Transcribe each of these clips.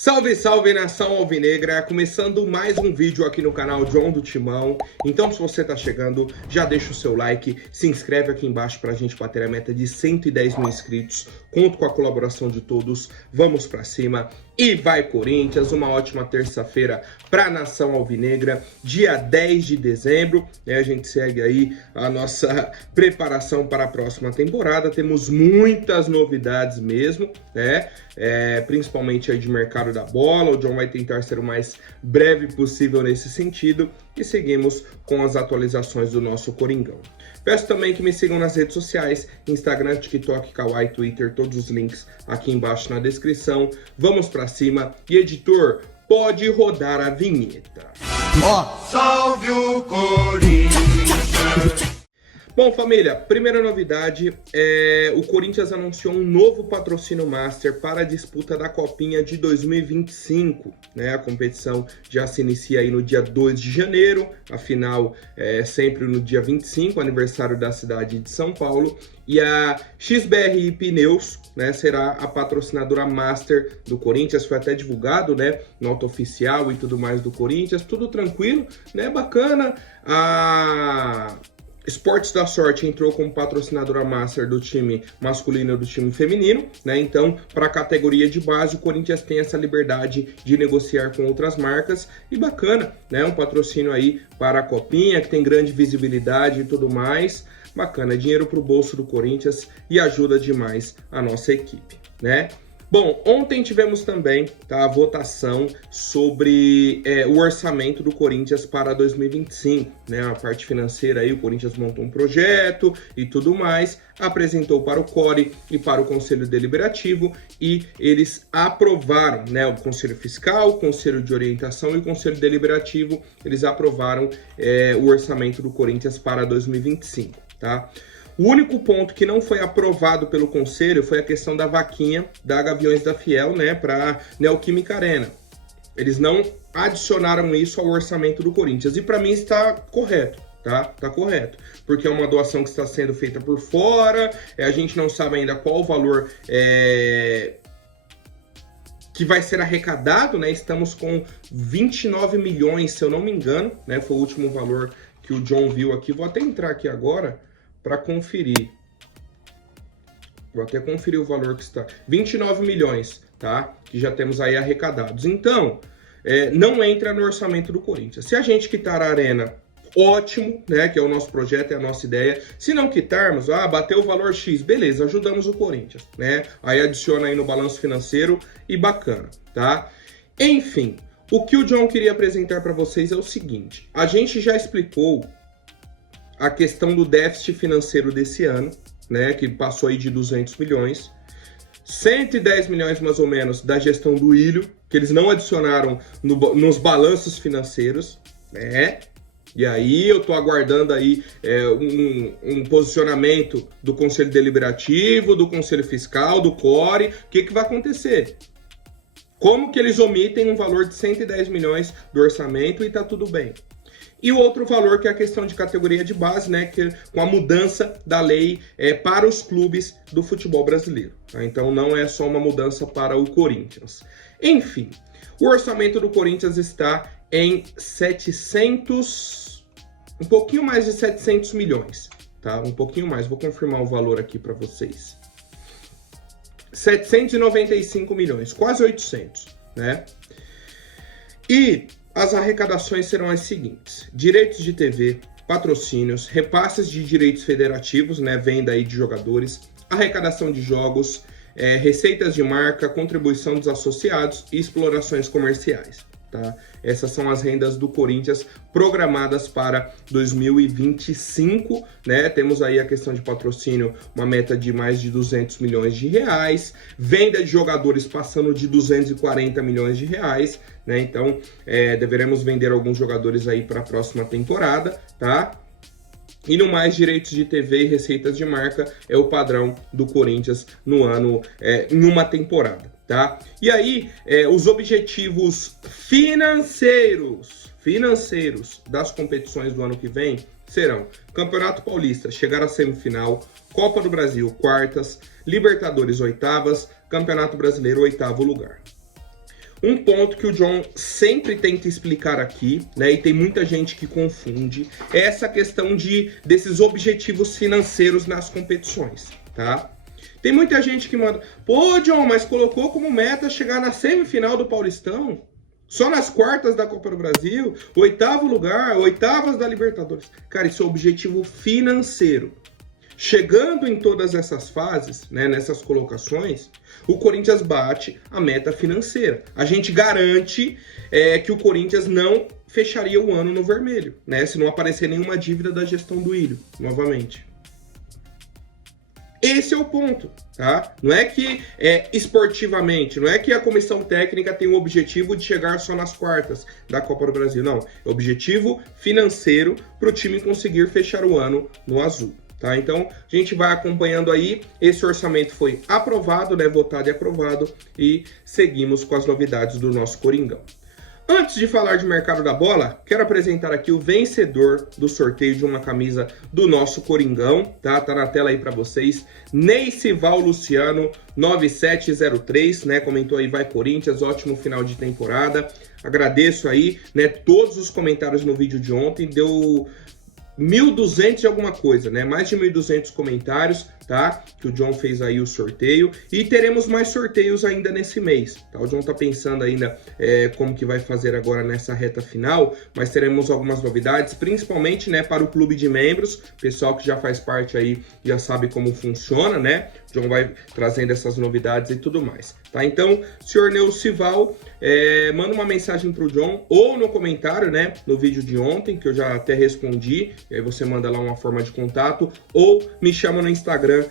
Salve, salve, nação alvinegra! Começando mais um vídeo aqui no canal John do Timão. Então, se você tá chegando, já deixa o seu like, se inscreve aqui embaixo pra gente bater a meta de 110 mil inscritos. Conto com a colaboração de todos, vamos pra cima. E vai Corinthians, uma ótima terça-feira pra nação alvinegra, dia 10 de dezembro. A gente segue aí a nossa preparação para a próxima temporada. Temos muitas novidades mesmo, né? Principalmente aí de mercado da bola. O John vai tentar ser o mais breve possível nesse sentido e seguimos com as atualizações do nosso Coringão. Peço também que me sigam nas redes sociais, Instagram, TikTok, Kawaii, Twitter, todos os links aqui embaixo na descrição. Vamos pra cima e editor, pode rodar a vinheta. Salve o Corinthians! Bom, família, primeira novidade o Corinthians anunciou um novo patrocínio master para a disputa da Copinha de 2025, né? A competição já se inicia aí no dia 2 de janeiro, a final é sempre no dia 25, aniversário da cidade de São Paulo, e a XBRI Pneus, né, será a patrocinadora master do Corinthians. Foi até divulgado, né, nota oficial e tudo mais do Corinthians, tudo tranquilo, né, bacana. A Esportes da Sorte entrou como patrocinadora master do time masculino e do time feminino, né? Então, para a categoria de base, o Corinthians tem essa liberdade de negociar com outras marcas e bacana, né? Um patrocínio aí para a Copinha, que tem grande visibilidade e tudo mais. Bacana, dinheiro para o bolso do Corinthians e ajuda demais a nossa equipe, né? Bom, ontem tivemos também a votação sobre o orçamento do Corinthians para 2025, né? A parte financeira aí, o Corinthians montou um projeto e tudo mais, apresentou para o CORE e para o Conselho Deliberativo e eles aprovaram, né? O Conselho Fiscal, o Conselho de Orientação e o Conselho Deliberativo, eles aprovaram o orçamento do Corinthians para 2025, tá? O único ponto que não foi aprovado pelo Conselho foi a questão da vaquinha da Gaviões da Fiel, né, para Neoquímica Arena. Eles não adicionaram isso ao orçamento do Corinthians e para mim está correto, tá? Tá correto, porque é uma doação que está sendo feita por fora, a gente não sabe ainda qual o valor que vai ser arrecadado, né? Estamos com 29 milhões, se eu não me engano, né? Foi o último valor que o John viu aqui. Vou até entrar aqui agora para conferir. Vou até conferir o valor que está. 29 milhões, tá? Que já temos aí arrecadados. Então, não entra no orçamento do Corinthians. Se a gente quitar a arena, ótimo, né? Que é o nosso projeto, é a nossa ideia. Se não quitarmos, bateu o valor X, beleza, ajudamos o Corinthians, né? Aí adiciona aí no balanço financeiro e bacana, tá? Enfim, o que o John queria apresentar para vocês é o seguinte. A gente já explicou a questão do déficit financeiro desse ano, né, que passou aí de 200 milhões, 110 milhões mais ou menos da gestão do Ilho, que eles não adicionaram nos balanços financeiros, né, e aí eu tô aguardando aí um posicionamento do Conselho Deliberativo, do Conselho Fiscal, do CORE, o que vai acontecer? Como que eles omitem um valor de 110 milhões do orçamento e tá tudo bem? E o outro valor que é a questão de categoria de base, né, que com a mudança da lei para os clubes do futebol brasileiro. Tá? Então não é só uma mudança para o Corinthians. Enfim, o orçamento do Corinthians está em 700, um pouquinho mais de 700 milhões, tá? Um pouquinho mais, vou confirmar o valor aqui para vocês. 795 milhões, quase 800, né? E as arrecadações serão as seguintes: direitos de TV, patrocínios, repasses de direitos federativos, né, venda aí de jogadores, arrecadação de jogos, receitas de marca, contribuição dos associados e explorações comerciais, tá? Essas são as rendas do Corinthians programadas para 2025, né? Temos aí a questão de patrocínio, uma meta de mais de 200 milhões de reais, venda de jogadores passando de 240 milhões de reais, né? Então, deveremos vender alguns jogadores aí para a próxima temporada, tá? E no mais, direitos de TV e receitas de marca é o padrão do Corinthians no ano, em uma temporada, tá? E aí, os objetivos financeiros das competições do ano que vem serão Campeonato Paulista, chegar à semifinal, Copa do Brasil, quartas, Libertadores, oitavas, Campeonato Brasileiro, oitavo lugar. Um ponto que o John sempre tenta explicar aqui, né, e tem muita gente que confunde, é essa questão desses objetivos financeiros nas competições, tá? Tem muita gente que manda, pô, John, mas colocou como meta chegar na semifinal do Paulistão? Só nas quartas da Copa do Brasil? 8º lugar, 8ª da Libertadores? Cara, isso é objetivo financeiro. Chegando em todas essas fases, né, nessas colocações, o Corinthians bate a meta financeira. A gente garante que o Corinthians não fecharia o ano no vermelho, né, se não aparecer nenhuma dívida da gestão do Ilho, novamente. Esse é o ponto, tá? Não é que esportivamente, não é que a comissão técnica tem o objetivo de chegar só nas quartas da Copa do Brasil, não. É objetivo financeiro para o time conseguir fechar o ano no azul. Tá? Então, a gente vai acompanhando aí, esse orçamento foi aprovado, né, votado e aprovado, e seguimos com as novidades do nosso Coringão. Antes de falar de mercado da bola, quero apresentar aqui o vencedor do sorteio de uma camisa do nosso Coringão, tá? Tá na tela aí para vocês, Neicival Luciano 9703, né, comentou aí, vai Corinthians, ótimo final de temporada, agradeço aí, né, todos os comentários no vídeo de ontem, deu 1.200 e alguma coisa, né? Mais de 1.200 comentários, tá? Que o John fez aí o sorteio. E teremos mais sorteios ainda nesse mês, tá? O John tá pensando ainda como que vai fazer agora nessa reta final, mas teremos algumas novidades, principalmente, né, para o clube de membros. Pessoal que já faz parte aí já sabe como funciona, né? O John vai trazendo essas novidades e tudo mais, tá? Então, senhor Neicival, manda uma mensagem pro John ou no comentário, né, no vídeo de ontem, que eu já até respondi, e aí você manda lá uma forma de contato, ou me chama no Instagram,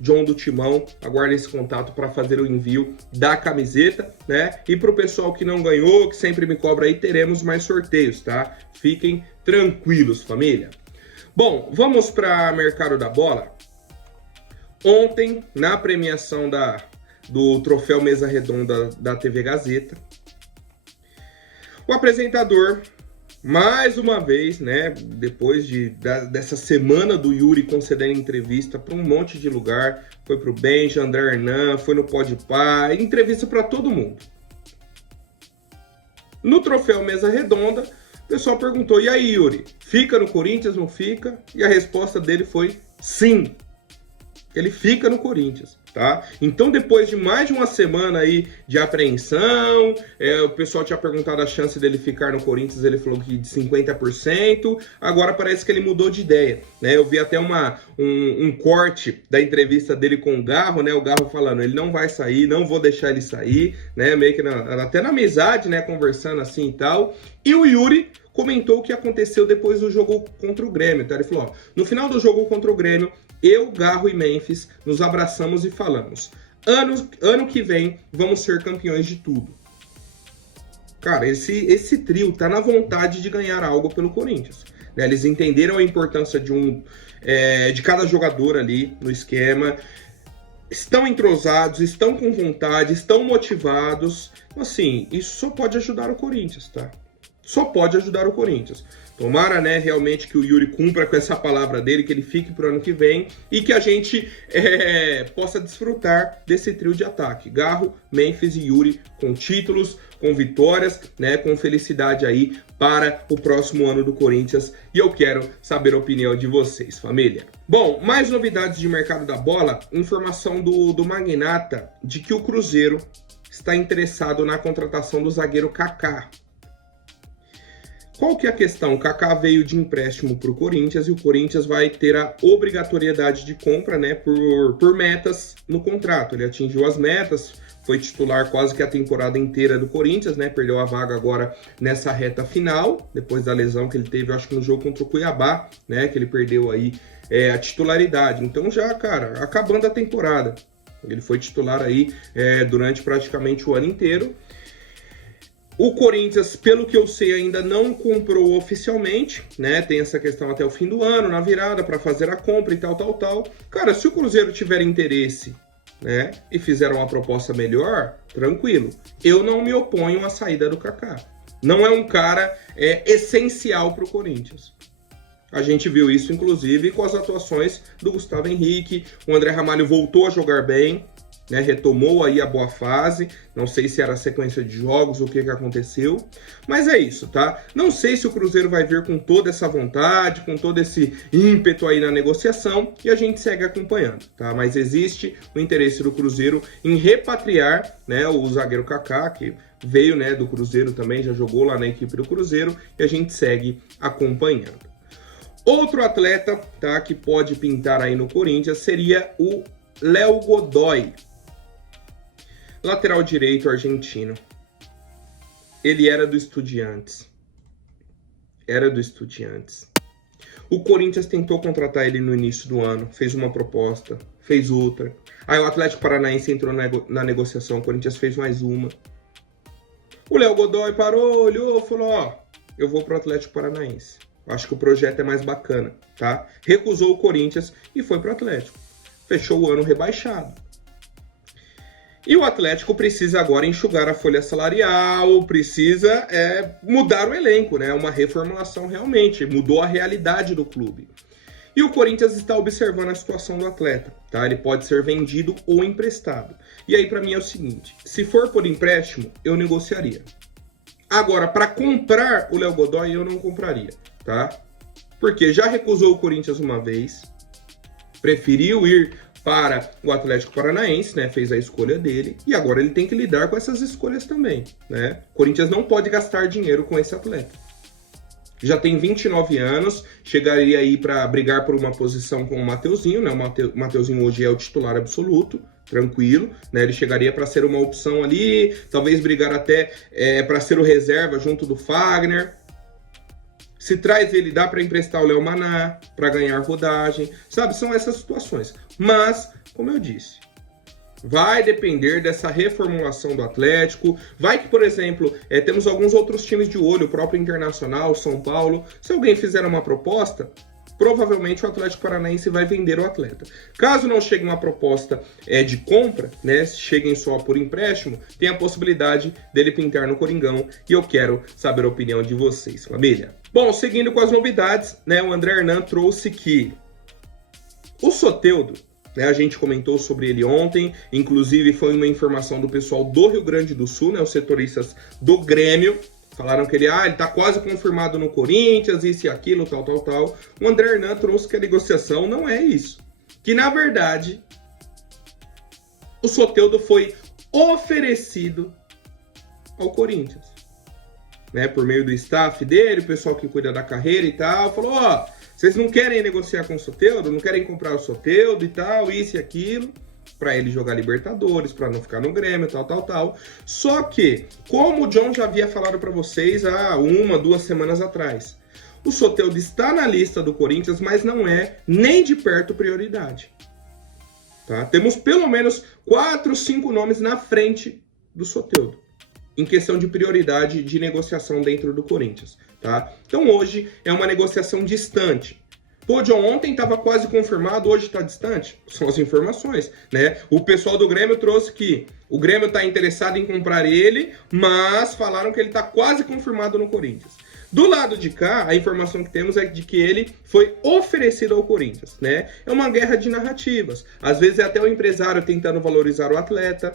@JohnDoTimão, aguarde esse contato para fazer o envio da camiseta, né? E pro pessoal que não ganhou, que sempre me cobra aí, teremos mais sorteios, tá? Fiquem tranquilos, família. Bom, vamos para mercado da bola. Ontem, na premiação do troféu Mesa Redonda da TV Gazeta, o apresentador, mais uma vez, né, depois dessa semana do Yuri concedendo entrevista para um monte de lugar, foi pro Benja, André Hernan, foi no Podpah, entrevista para todo mundo. No troféu Mesa Redonda, o pessoal perguntou, e aí, Yuri, fica no Corinthians, não fica? E a resposta dele foi sim. Ele fica no Corinthians, tá? Então, depois de mais de uma semana aí de apreensão, o pessoal tinha perguntado a chance dele ficar no Corinthians, ele falou que de 50%, agora parece que ele mudou de ideia, né? Eu vi até um corte da entrevista dele com o Garro, né? O Garro falando, ele não vai sair, não vou deixar ele sair, né? Meio que até na amizade, né? Conversando assim e tal. E o Yuri comentou o que aconteceu depois do jogo contra o Grêmio, tá? Ele falou, ó, no final do jogo contra o Grêmio, eu, Garro e Memphis nos abraçamos e falamos, ano que vem vamos ser campeões de tudo. Cara, esse trio tá na vontade de ganhar algo pelo Corinthians, né? Eles entenderam a importância de cada jogador ali no esquema, estão entrosados, estão com vontade, estão motivados. Assim, isso só pode ajudar o Corinthians, tá? Só pode ajudar o Corinthians. Tomara, né, realmente que o Yuri cumpra com essa palavra dele, que ele fique pro ano que vem e que a gente possa desfrutar desse trio de ataque. Garro, Memphis e Yuri com títulos, com vitórias, né, com felicidade aí para o próximo ano do Corinthians. E eu quero saber a opinião de vocês, família. Bom, mais novidades de mercado da bola. Informação do Magnata de que o Cruzeiro está interessado na contratação do zagueiro Kaká. Qual que é a questão? O Kaká veio de empréstimo para o Corinthians e o Corinthians vai ter a obrigatoriedade de compra, né, por metas no contrato. Ele atingiu as metas, foi titular quase que a temporada inteira do Corinthians, né, perdeu a vaga agora nessa reta final, depois da lesão que ele teve, eu acho que no jogo contra o Cuiabá, né, que ele perdeu aí a titularidade. Então já, cara, acabando a temporada. Ele foi titular aí durante praticamente o ano inteiro. O Corinthians, pelo que eu sei, ainda não comprou oficialmente, né? Tem essa questão até o fim do ano, na virada, para fazer a compra e tal. Cara, se o Cruzeiro tiver interesse, né, e fizer uma proposta melhor, tranquilo. Eu não me oponho à saída do Kaká. Não é um cara essencial para o Corinthians. A gente viu isso, inclusive, com as atuações do Gustavo Henrique. O André Ramalho voltou a jogar bem, né, retomou aí a boa fase, não sei se era a sequência de jogos, o que aconteceu, mas é isso, tá? Não sei se o Cruzeiro vai vir com toda essa vontade, com todo esse ímpeto aí na negociação, e a gente segue acompanhando, tá? Mas existe o interesse do Cruzeiro em repatriar, né, o zagueiro Kaká, que veio, né, do Cruzeiro também, já jogou lá na equipe do Cruzeiro, e a gente segue acompanhando. Outro atleta, tá, que pode pintar aí no Corinthians seria o Léo Godoy, lateral direito argentino. Ele era do Estudiantes. O Corinthians tentou contratar ele no início do ano, fez uma proposta, fez outra. Aí o Atlético Paranaense entrou na negociação, o Corinthians fez mais uma. O Léo Godoy parou, olhou, falou, ó, eu vou pro Atlético Paranaense. Acho que o projeto é mais bacana, tá? Recusou o Corinthians e foi pro Atlético. Fechou o ano rebaixado. E o Atlético precisa agora enxugar a folha salarial, precisa mudar o elenco, né? Uma reformulação realmente, mudou a realidade do clube. E o Corinthians está observando a situação do atleta, tá? Ele pode ser vendido ou emprestado. E aí, para mim, é o seguinte, se for por empréstimo, eu negociaria. Agora, para comprar o Léo Godoy, eu não compraria, tá? Porque já recusou o Corinthians uma vez, preferiu ir para o Atlético Paranaense, né? Fez a escolha dele, e agora ele tem que lidar com essas escolhas também, né? O Corinthians não pode gastar dinheiro com esse atleta. Já tem 29 anos, chegaria aí para brigar por uma posição com o Mateuzinho, né? O Mateuzinho hoje é o titular absoluto, tranquilo, né? Ele chegaria para ser uma opção ali, talvez brigar até para ser o reserva junto do Fagner. Se traz ele, dá para emprestar o Léo Maná, para ganhar rodagem, sabe? São essas situações. Mas, como eu disse, vai depender dessa reformulação do Atlético. Vai que, por exemplo, temos alguns outros times de olho, o próprio Internacional, São Paulo. Se alguém fizer uma proposta, provavelmente o Atlético Paranaense vai vender o atleta. Caso não chegue uma proposta de compra, né, cheguem só por empréstimo, tem a possibilidade dele pintar no Coringão. E eu quero saber a opinião de vocês, família. Bom, seguindo com as novidades, né, o André Hernan trouxe que o Soteldo, né, a gente comentou sobre ele ontem, inclusive foi uma informação do pessoal do Rio Grande do Sul, né, os setoristas do Grêmio, falaram que ele tá quase confirmado no Corinthians, isso e aquilo, tal. O André Hernan trouxe que a negociação não é isso. Que, na verdade, o Soteldo foi oferecido ao Corinthians, né, por meio do staff dele, o pessoal que cuida da carreira e tal, falou, ó, vocês não querem negociar com o Soteldo, não querem comprar o Soteldo e tal, isso e aquilo, para ele jogar Libertadores, para não ficar no Grêmio, tal. Só que, como o John já havia falado para vocês há 1-2 semanas atrás, o Soteldo está na lista do Corinthians, mas não é nem de perto prioridade. Tá? Temos pelo menos 4, 5 nomes na frente do Soteldo, em questão de prioridade de negociação dentro do Corinthians, tá? Então hoje é uma negociação distante. Pô, John, ontem estava quase confirmado, hoje está distante? São as informações, né? O pessoal do Grêmio trouxe que o Grêmio está interessado em comprar ele, mas falaram que ele está quase confirmado no Corinthians. Do lado de cá, a informação que temos é de que ele foi oferecido ao Corinthians, né? É uma guerra de narrativas. Às vezes é até o empresário tentando valorizar o atleta,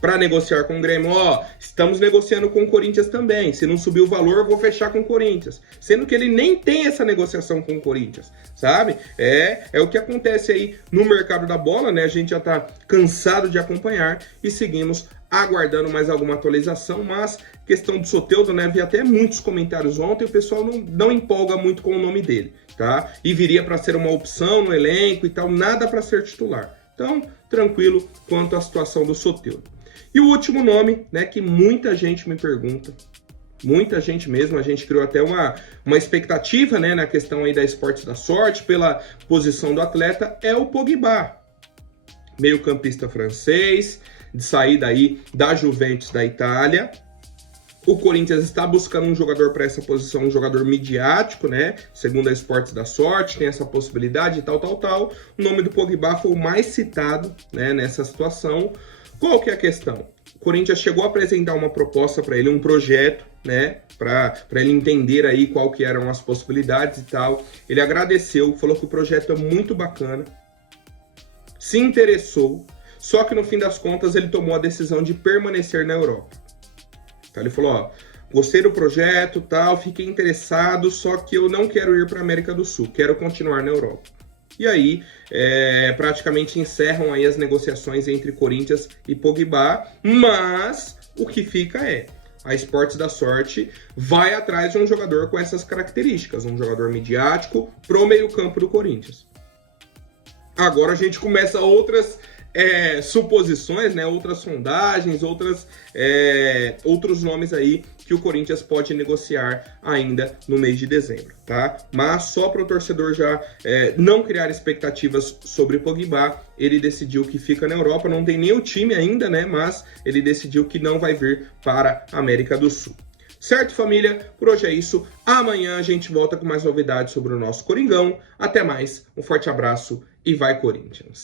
para negociar com o Grêmio, estamos negociando com o Corinthians também, se não subir o valor eu vou fechar com o Corinthians, sendo que ele nem tem essa negociação com o Corinthians, sabe? É o que acontece aí no mercado da bola, né? A gente já tá cansado de acompanhar e seguimos aguardando mais alguma atualização, mas questão do Soteldo, né? Vi até muitos comentários ontem, o pessoal não empolga muito com o nome dele, tá? E viria para ser uma opção no elenco e tal, nada para ser titular. Então, tranquilo quanto à situação do Soteldo. E o último nome, né, que muita gente me pergunta, muita gente mesmo, a gente criou até uma expectativa, né, na questão aí da Esportes da Sorte, pela posição do atleta, é o Pogba, meio-campista francês, de saída aí da Juventus da Itália. O Corinthians está buscando um jogador para essa posição, um jogador midiático, né? Segundo a Esportes da Sorte, tem essa possibilidade e tal. O nome do Pogba foi o mais citado, né, nessa situação. Qual que é a questão? O Corinthians chegou a apresentar uma proposta para ele, um projeto, né, para ele entender aí qual que eram as possibilidades e tal. Ele agradeceu, falou que o projeto é muito bacana, se interessou, Só que no fim das contas ele tomou a decisão de permanecer na Europa. Então ele falou, ó, gostei do projeto, tal, fiquei interessado, só que eu não quero ir para a América do Sul, quero continuar na Europa. E aí, praticamente encerram aí as negociações entre Corinthians e Pogba, mas o que fica a Esportes da Sorte vai atrás de um jogador com essas características, um jogador midiático pro meio-campo do Corinthians. Agora a gente começa outras suposições, né? Outras sondagens, outros nomes aí que o Corinthians pode negociar ainda no mês de dezembro, tá? Mas só para o torcedor já não criar expectativas sobre o Pogba, ele decidiu que fica na Europa, não tem nem o time ainda, né? Mas ele decidiu que não vai vir para a América do Sul. Certo, família? Por hoje é isso. Amanhã a gente volta com mais novidades sobre o nosso Coringão. Até mais, um forte abraço e vai Corinthians!